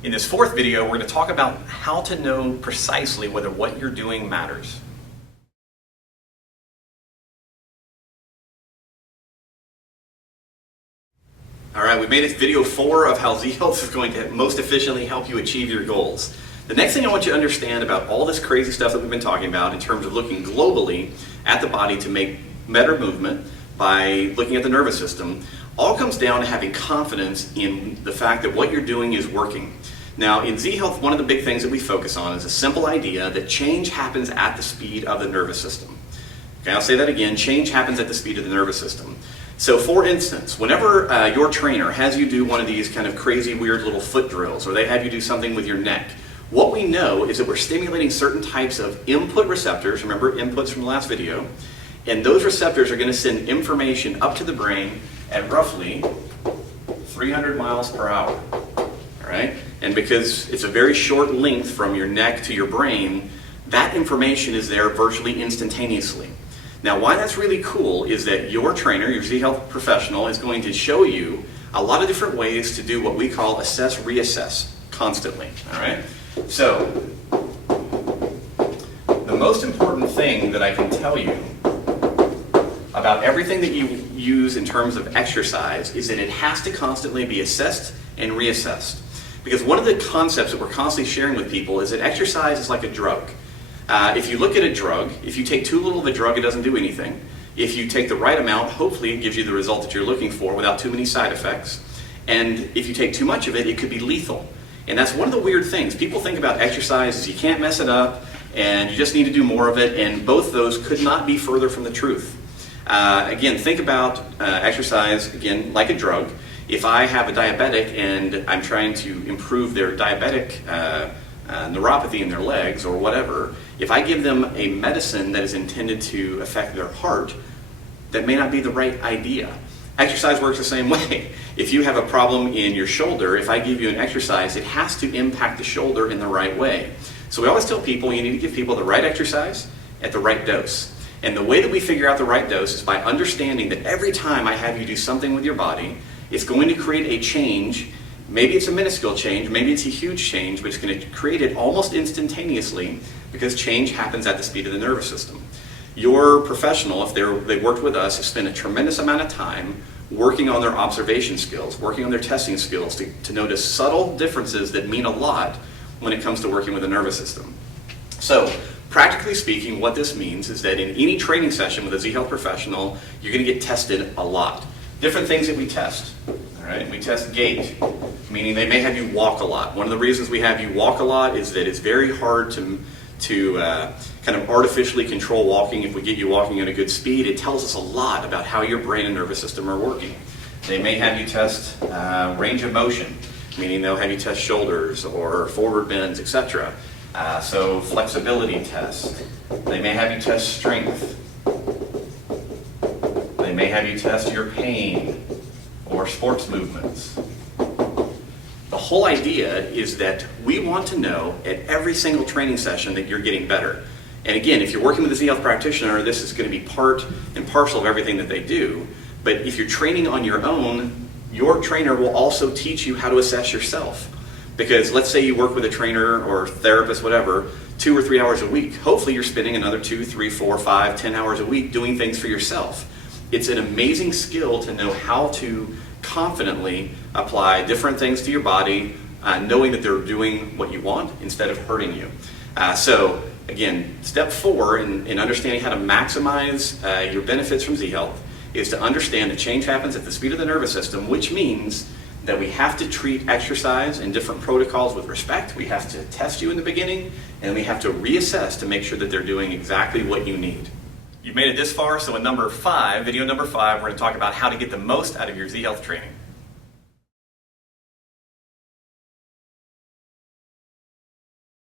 In this fourth video, we're going to talk about how to know precisely whether what you're doing matters. All right, we made it to video 4 of how Z-Health is going to most efficiently help you achieve your goals. The next thing I want you to understand about all this crazy stuff that we've been talking about in terms of looking globally at the body to make better movement by looking at the nervous system, all comes down to having confidence in the fact that what you're doing is working. Now, in Z-Health, one of the big things that we focus on is a simple idea that change happens at the speed of the nervous system. Okay, I'll say that again, change happens at the speed of the nervous system. So for instance, whenever your trainer has you do one of these kind of crazy, weird little foot drills, or they have you do something with your neck, what we know is that we're stimulating certain types of input receptors, remember inputs from the last video, and those receptors are going to send information up to the brain at roughly 300 miles per hour. All right? And because it's a very short length from your neck to your brain, that information is there virtually instantaneously. Now, why that's really cool is that your trainer, your Z-Health professional, is going to show you a lot of different ways to do what we call assess, reassess constantly. All right? So, the most important thing that I can tell you about everything that you use in terms of exercise is that it has to constantly be assessed and reassessed. Because one of the concepts that we're constantly sharing with people is that exercise is like a drug. If you look at a drug, if you take too little of a drug, it doesn't do anything. If you take the right amount, hopefully it gives you the result that you're looking for without too many side effects. And if you take too much of it, it could be lethal. And that's one of the weird things. People think about exercise as you can't mess it up, and you just need to do more of it, and both those could not be further from the truth. Again, think about exercise, again, like a drug. If I have a diabetic and I'm trying to improve their diabetic neuropathy in their legs or whatever, if I give them a medicine that is intended to affect their heart, that may not be the right idea. Exercise works the same way. If you have a problem in your shoulder, if I give you an exercise, it has to impact the shoulder in the right way. So we always tell people you need to give people the right exercise at the right dose. And the way that we figure out the right dose is by understanding that every time I have you do something with your body, it's going to create a change. Maybe it's a minuscule change, maybe it's a huge change, but it's going to create it almost instantaneously because change happens at the speed of the nervous system. Your professional, if they've worked with us, has spent a tremendous amount of time working on their observation skills, working on their testing skills to notice subtle differences that mean a lot when it comes to working with the nervous system. So, practically speaking, what this means is that in any training session with a Z-Health professional, you're going to get tested a lot. Different things that we test. All right? We test gait, meaning they may have you walk a lot. One of the reasons we have you walk a lot is that it's very hard to kind of artificially control walking. If we get you walking at a good speed, it tells us a lot about how your brain and nervous system are working. They may have you test range of motion, meaning they'll have you test shoulders or forward bends, etc. So flexibility test. They may have you test strength. They may have you test your pain or sports movements. The whole idea is that we want to know at every single training session that you're getting better. And again, if you're working with a Z-Health practitioner, this is going to be part and parcel of everything that they do. But if you're training on your own, your trainer will also teach you how to assess yourself. Because let's say you work with a trainer or therapist, whatever, 2 or 3 hours a week. Hopefully you're spending another 2, 3, 4, 5, 10 hours a week doing things for yourself. It's an amazing skill to know how to confidently apply different things to your body, knowing that they're doing what you want instead of hurting you. So again, step 4 in understanding how to maximize your benefits from Z-Health is to understand that change happens at the speed of the nervous system, which means that we have to treat exercise and different protocols with respect. We have to test you in the beginning, and we have to reassess to make sure that they're doing exactly what you need. You've made it this far, so in video number 5, we're going to talk about how to get the most out of your Z-Health training.